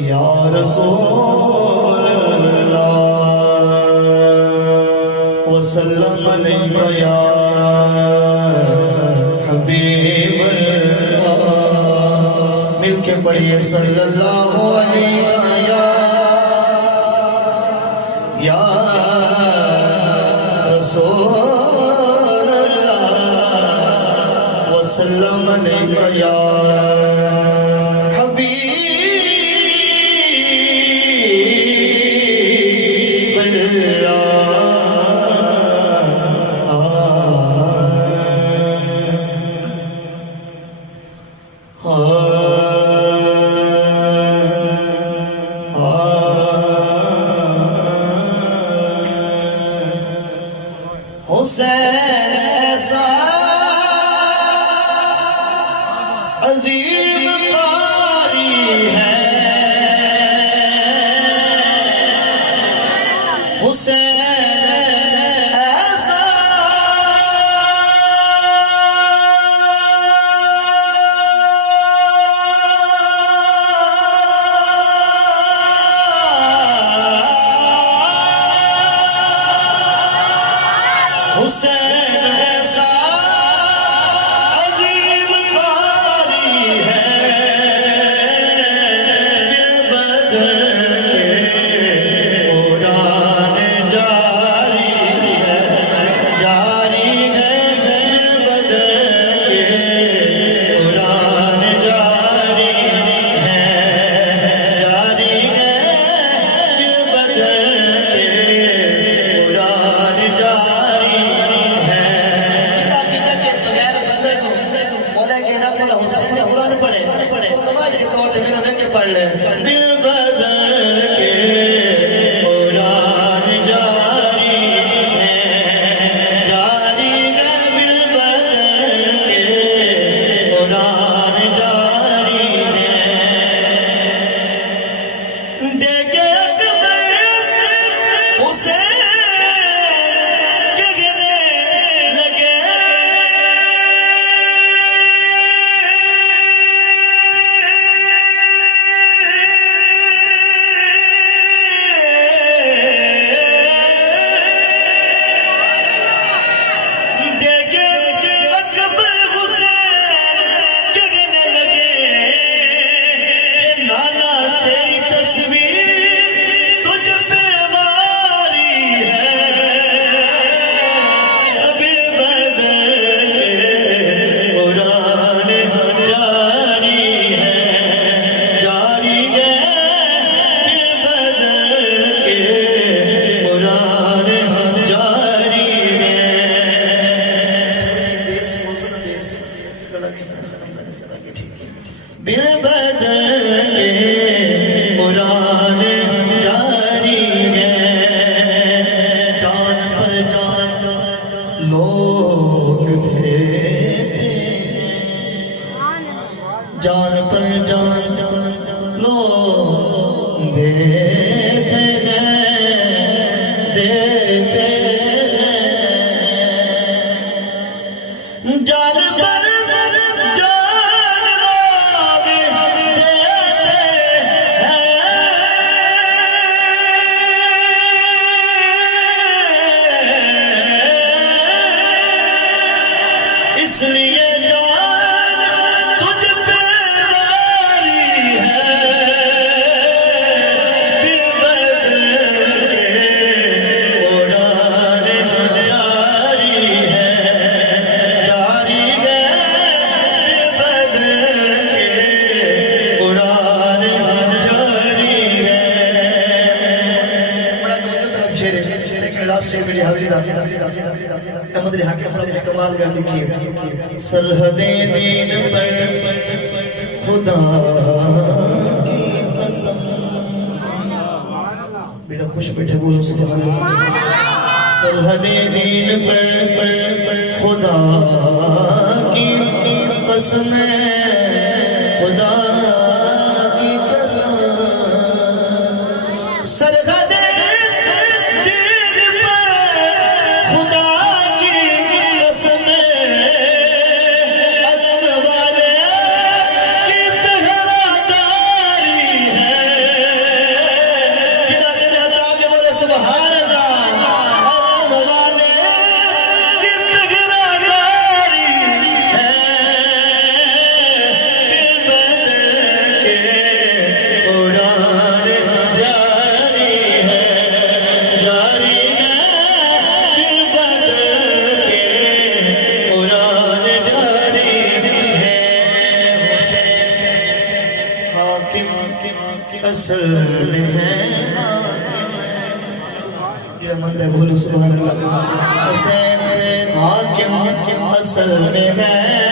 یا رسول اللہ وسلم علیکہ یا حبیب اللہ مل کے پڑھئے صلی اللہ علیہ یا رسول اللہ وسلم علیکہ یا حسین ایسا عظیم قاری ہے حسین ایسا حسین ایسا عظیم قاری ہے دل بدل اڑان جاری ہے دل بدل اڑان جاری ہے دل بدل اڑان جاری پڑھ لے دل بدل کے اڑان جاری ہے دل بدل کے اڑان جاری ہے دیکھے اکبر حسین کہنے لگے بل بدل قرآن جاری ہے جان پر جان لوگ دیتے جان پر جان لوگ دیتے جان پر اس لیے جان تجھ پہ واری ہے بل بدل اڑان جاری ہے بل بدل اڑان جاری ہے بڑا توجہ طلب شعر ہے سیکنڈ لاسٹ شعر میری حاضری احمد علی حاکم صاحب نے کمال گل لکھی ہے سرحد دین پر خدا کی قسم بیٹا خوش بیٹھے بولو سبحان اللہ سرحد دین پر خدا کی قسم خدا کی قسم سرحد علم اصل میں ہے یہ مندہ بھولو سبحان اللہ حسین حاکم اصل میں ہے